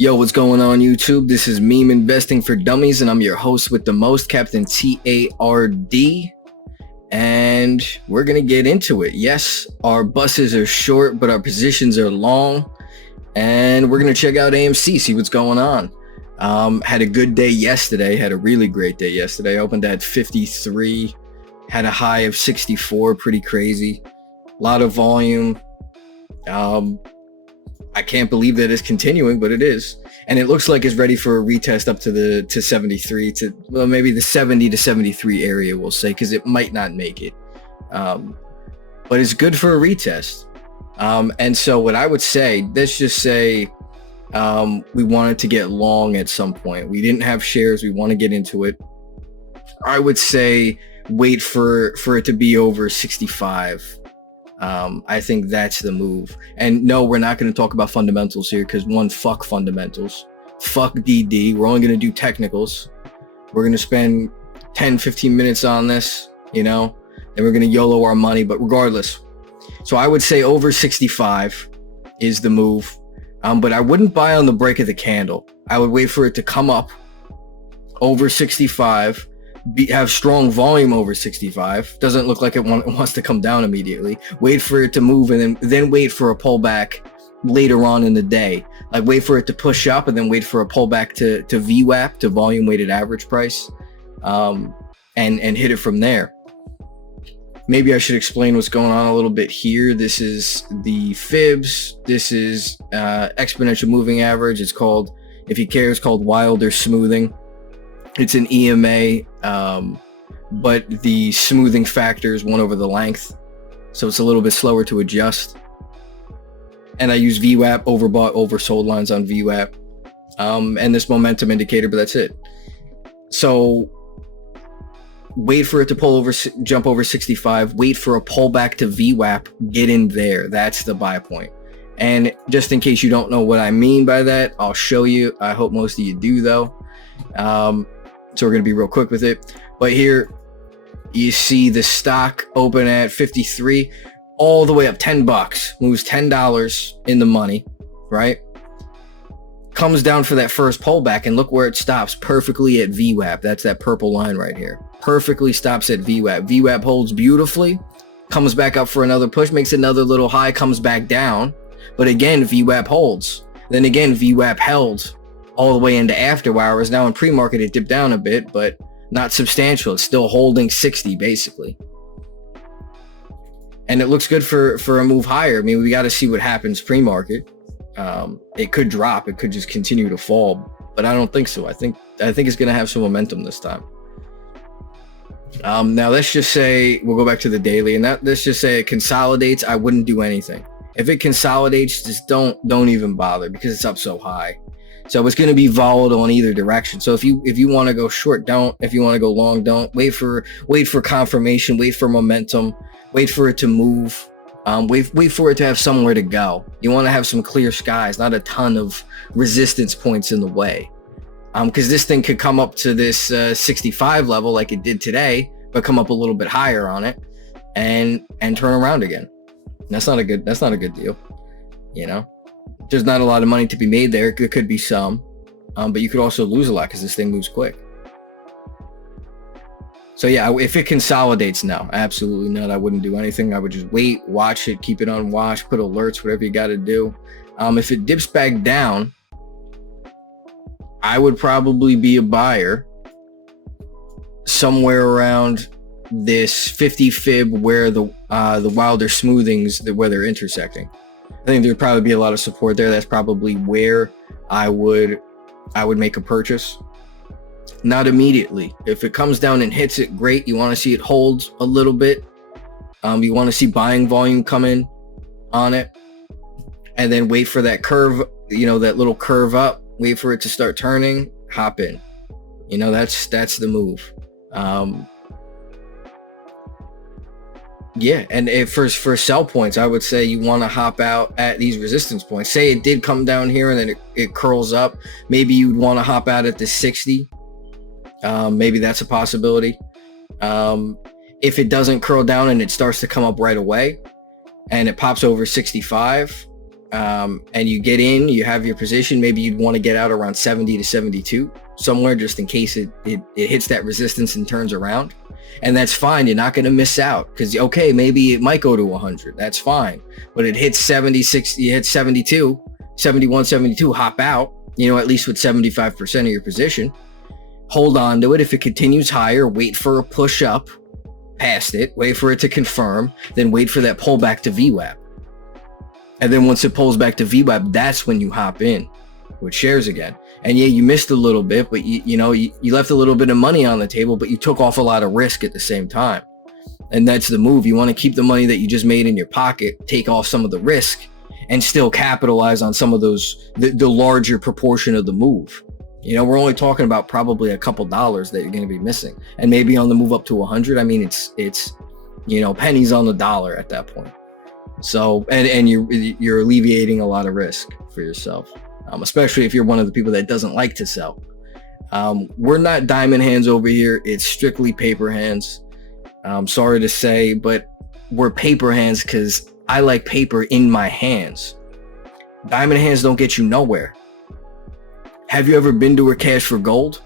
Yo, what's going on YouTube? This is Meme Investing for Dummies, and I'm your host with the most, Captain TARD. And we're going to get into it. Yes, our buses are short, but our positions are long. And we're going to check out AMC, see what's going on. Had a good day yesterday. Had a really great day yesterday. Opened at 53. Had a high of 64. Pretty crazy. A lot of volume. I can't believe that it's continuing, but it is. And it looks like it's ready for a retest up to 73, well, maybe the 70 to 73 area, we'll say, because it might not make it. But it's good for a retest. And so what I would say, let's just say we wanted to get long at some point. We didn't have shares. We want to get into it. I would say wait for it to be over 65. I think that's the move. And no, we're not going to talk about fundamentals here because fuck fundamentals. Fuck DD. We're only going to do technicals. We're going to spend 10, 15 minutes on this, and we're going to YOLO our money, but regardless. So I would say over 65 is the move. But I wouldn't buy on the break of the candle. I would wait for it to come up over 65. Have strong volume over 65. Doesn't look like it wants to come down immediately. Wait for it to move and then wait for a pullback later on in the day. Like wait for it to push up and then wait for a pullback to VWAP, to volume weighted average price, and hit it from there. Maybe I should explain what's going on a little bit here. This is the fibs. This is exponential moving average. It's called, if you care, it's called Wilder smoothing. It's an EMA, but the smoothing factor is 1 over the length. So it's a little bit slower to adjust. And I use VWAP, overbought, oversold lines on VWAP, and this momentum indicator, but that's it. So wait for it to jump over 65, wait for a pullback to VWAP, get in there. That's the buy point. And just in case you don't know what I mean by that, I'll show you. I hope most of you do though. So we're going to be real quick with it. But here you see the stock open at 53 all the way up $10, moves $10 in the money, right? Comes down for that first pullback and look where it stops, perfectly at VWAP. That's that purple line right here. Perfectly stops at VWAP. VWAP holds beautifully, comes back up for another push, makes another little high, comes back down. But again, VWAP holds. Then again, VWAP held all the way into after hours. Now in pre-market it dipped down a bit, but not substantial. It's still holding 60 basically, and it looks good for a move higher. I mean, we got to see what happens pre-market. It could drop, it could just continue to fall, but I don't think so. I think it's going to have some momentum this time. Now let's just say we'll go back to the daily, and let's just say it consolidates. I wouldn't do anything. If it consolidates, just don't even bother because it's up so high. So it's going to be volatile in either direction. So if you want to go short, don't. If you want to go long, don't. Wait for confirmation. Wait for momentum. Wait for it to move. Wait for it to have somewhere to go. You want to have some clear skies, not a ton of resistance points in the way. Because this thing could come up to this 65 level like it did today, but come up a little bit higher on it, and turn around again. And that's not a good deal, There's not a lot of money to be made there. There could be some, but you could also lose a lot because this thing moves quick. So yeah, if it consolidates, no, absolutely not. I wouldn't do anything. I would just wait, watch it, keep it on watch, put alerts, whatever you got to do. If it dips back down, I would probably be a buyer somewhere around this 50 fib where the Wilder smoothings, where they're intersecting. I think there'd probably be a lot of support there. That's probably where I would make a purchase. Not immediately. If it comes down and hits it, great. You want to see it hold a little bit. You want to see buying volume come in on it, and then wait for that curve, that little curve up. Wait for it to start turning. Hop in. That's the move. Yeah, and for sell points, I would say you want to hop out at these resistance points. Say it did come down here and then it curls up. Maybe you'd want to hop out at the 60. Maybe that's a possibility. If it doesn't curl down and it starts to come up right away and it pops over 65, and you get in, you have your position. Maybe you'd want to get out around 70 to 72 somewhere, just in case it hits that resistance and turns around. And that's fine. You're not going to miss out, because, okay, maybe it might go to 100. That's fine. But it hits 70, 60, you hit 72, 71, 72, hop out, at least with 75% of your position. Hold on to it. If it continues higher, wait for a push up past it, wait for it to confirm, then wait for that pullback to VWAP. And then once it pulls back to VWAP, that's when you hop in with shares again. And yeah, you missed a little bit, but you left a little bit of money on the table, but you took off a lot of risk at the same time. And that's the move. You want to keep the money that you just made in your pocket, take off some of the risk, and still capitalize on some of those, the larger proportion of the move. We're only talking about probably a couple dollars that you're going to be missing. And maybe on the move up to 100, I mean, it's pennies on the dollar at that point. So, and you're alleviating a lot of risk for yourself, especially if you're one of the people that doesn't like to sell. We're not diamond hands over here. It's strictly paper hands. I'm sorry to say, but we're paper hands because I like paper in my hands. Diamond hands don't get you nowhere. Have you ever been to a Cash for Gold?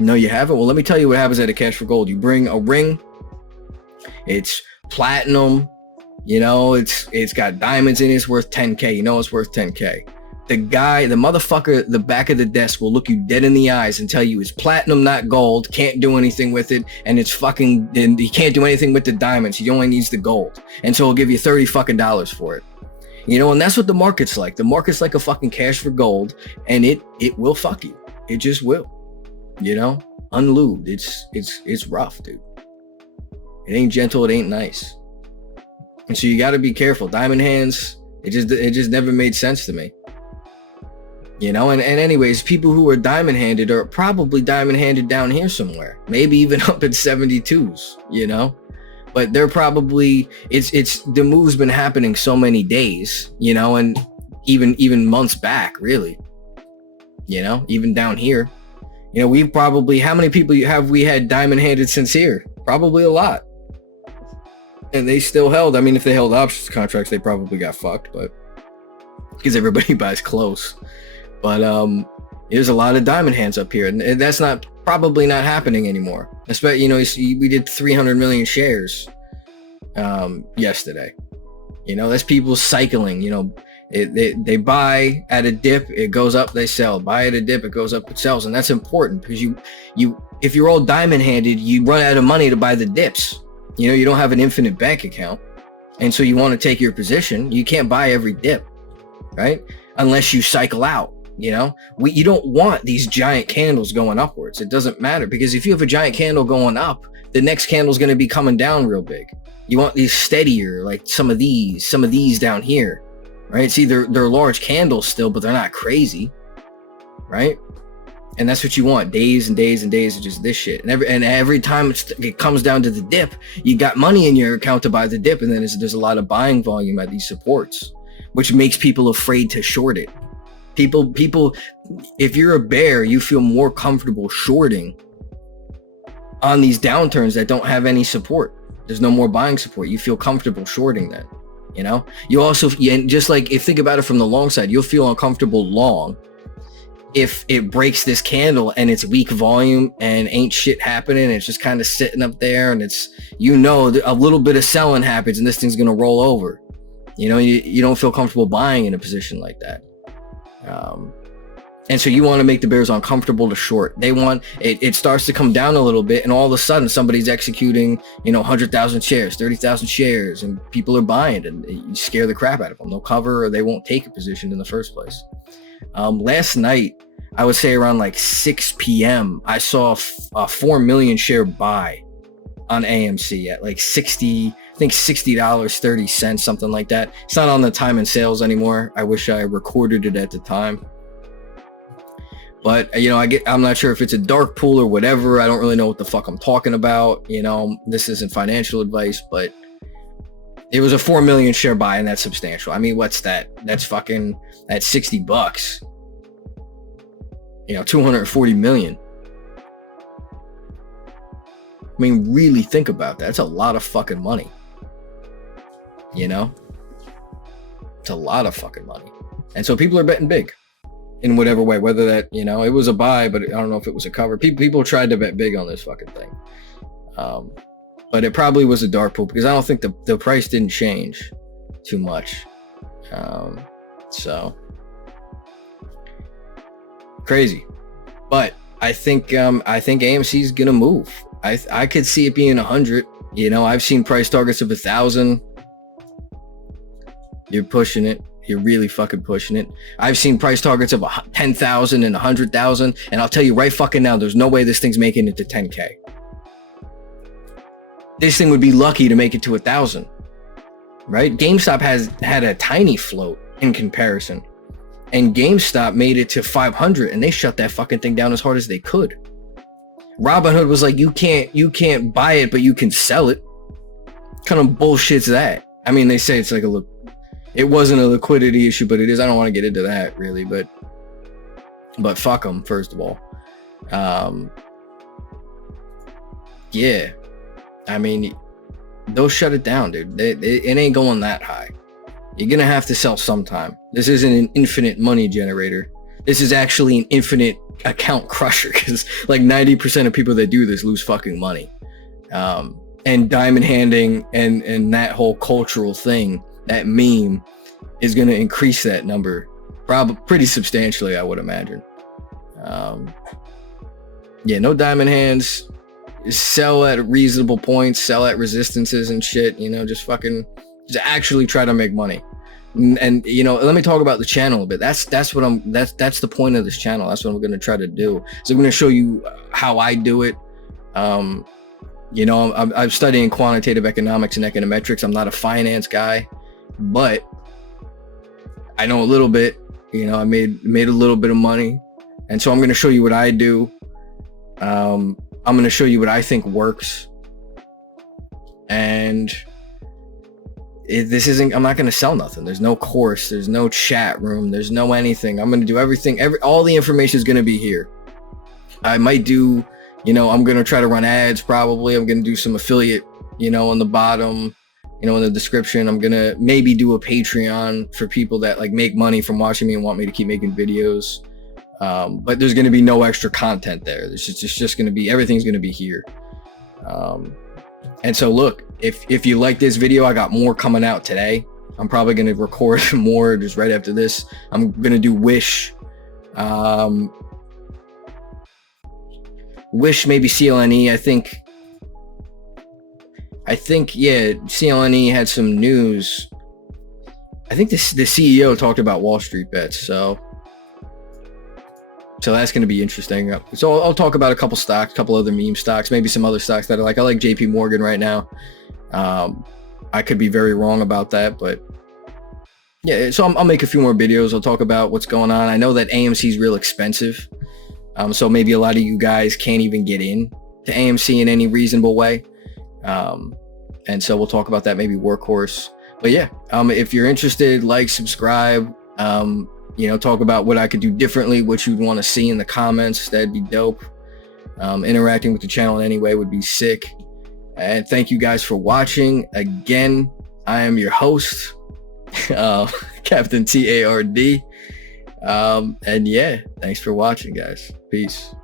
No, you haven't? Well, let me tell you what happens at a Cash for Gold. You bring a ring. It's platinum. It's got diamonds in it. It's worth 10K. It's worth 10K. The motherfucker, the back of the desk will look you dead in the eyes and tell you it's platinum, not gold. Can't do anything with it. And and he can't do anything with the diamonds. He only needs the gold. And so he'll give you $30 for it. And that's what the market's like. The market's like a fucking Cash for Gold, and it will fuck you. It just will. Unlubed. It's rough, dude. It ain't gentle. It ain't nice. And so you got to be careful. Diamond hands, it just never made sense to me. And anyways, people who are diamond handed are probably diamond handed down here somewhere, maybe even up at 72s, but they're probably, it's the move's been happening so many days, and even months back, really, even down here, we've probably, how many people have we had diamond handed since here? Probably a lot. And they still held. I mean, if they held options contracts, they probably got fucked, but because everybody buys close. But there's a lot of diamond hands up here, and that's probably not happening anymore. Especially, we did 300 million shares yesterday. That's people cycling. They buy at a dip, it goes up, they sell. Buy at a dip, it goes up, it sells, and that's important because if you're all diamond handed, you run out of money to buy the dips. You don't have an infinite bank account. And so you want to take your position. You can't buy every dip, right? Unless you cycle out, you don't want these giant candles going upwards. It doesn't matter, because if you have a giant candle going up, the next candle is going to be coming down real big. You want these steadier, like some of these down here, right? See, they're large candles still, but they're not crazy, right? And that's what you want, days and days and days of just this shit. And every time it comes down to the dip, you got money in your account to buy the dip, and then there's a lot of buying volume at these supports, which makes people afraid to short it. People, if you're a bear, you feel more comfortable shorting on these downturns that don't have any support. There's no more buying support. You feel comfortable shorting that, You also, and just like, if think about it from the long side, you'll feel uncomfortable long if it breaks this candle and it's weak volume and ain't shit happening. It's just kind of sitting up there, and it's, a little bit of selling happens and this thing's going to roll over. You don't feel comfortable buying in a position like that. And so you want to make the bears uncomfortable to short. They want it starts to come down a little bit, and all of a sudden somebody's executing, 100,000 shares, 30,000 shares, and people are buying it, and you scare the crap out of them. They'll cover, or they won't take a position in the first place. Last night, I would say around like 6 p.m., I saw a 4 million share buy on AMC at like $60.30, something like that. It's not on the time and sales anymore. I wish I recorded it at the time. But, I'm not sure if it's a dark pool or whatever. I don't really know what the fuck I'm talking about. This isn't financial advice, but it was a 4 million share buy, and that's substantial. I mean, what's that? That's $60. 240 million. I mean, really think about that. That's a lot of fucking money. It's a lot of fucking money. And so people are betting big in whatever way, whether that, you know, it was a buy, but I don't know if it was a cover. People tried to bet big on this fucking thing. But it probably was a dark pool because I don't think the price didn't change too much. So crazy. But I think AMC is gonna move. I could see it being 100. You know, I've seen price targets of 1,000. You're pushing it. You're really fucking pushing it. I've seen price targets of 10,000 and 100,000, and I'll tell you right fucking now, there's no way this thing's making it to 10K. This thing would be lucky to make it to 1,000, right? GameStop has had a tiny float in comparison, and GameStop made it to 500, and they shut that fucking thing down as hard as they could. Robinhood was like, you can't buy it, but you can sell it. What kind of bullshit's that? I mean, they say it's like it wasn't a liquidity issue, but it is. I don't want to get into that really, but fuck them, first of all. Yeah, I mean, they'll shut it down, dude. It ain't going that high. You're gonna have to sell sometime. This isn't an infinite money generator. This is actually an infinite account crusher, because like 90% of people that do this lose fucking money. And diamond handing and that whole cultural thing, that meme, is going to increase that number probably pretty substantially, I would imagine. Yeah, no diamond hands. Sell at reasonable points, sell at resistances and shit, you know, just actually try to make money. And you know, let me talk about the channel a bit. That's the point of this channel. That's what I'm going to try to do. So I'm going to show you how I do it. You know, I'm studying quantitative economics and econometrics. I'm not a finance guy, but I know a little bit. You know, I made a little bit of money, and so I'm going to show you what I do. I'm going to show you what I think works, and I'm not going to sell nothing. There's no course, there's no chat room, there's no anything. I'm going to do everything. All the information is going to be here. I might do, you know, I'm going to try to run ads. Probably I'm going to do some affiliate, you know, on the bottom, you know, in the description. I'm going to maybe do a Patreon for people that like make money from watching me and want me to keep making videos. But there's going to be no extra content there. It's just going to be, everything's going to be here. And so look, if you like this video, I got more coming out today. I'm probably going to record more just right after this. I'm going to do Wish. Wish, maybe CLNE. I think, yeah, CLNE had some news. I think the CEO talked about Wall Street bets. So that's going to be interesting. So I'll talk about a couple stocks, a couple other meme stocks, maybe some other stocks that I like JP Morgan right now. I could be very wrong about that, but yeah, so I'll make a few more videos. I'll talk about what's going on. I know that AMC is real expensive. So maybe a lot of you guys can't even get in to AMC in any reasonable way. And so we'll talk about that, maybe Workhorse. But yeah, if you're interested, like, subscribe, you know, talk about what I could do differently, what you'd want to see in the comments. That'd be dope. Interacting with the channel in any way would be sick. And thank you guys for watching. Again, I am your host, Captain TARD. And yeah, thanks for watching, guys. Peace.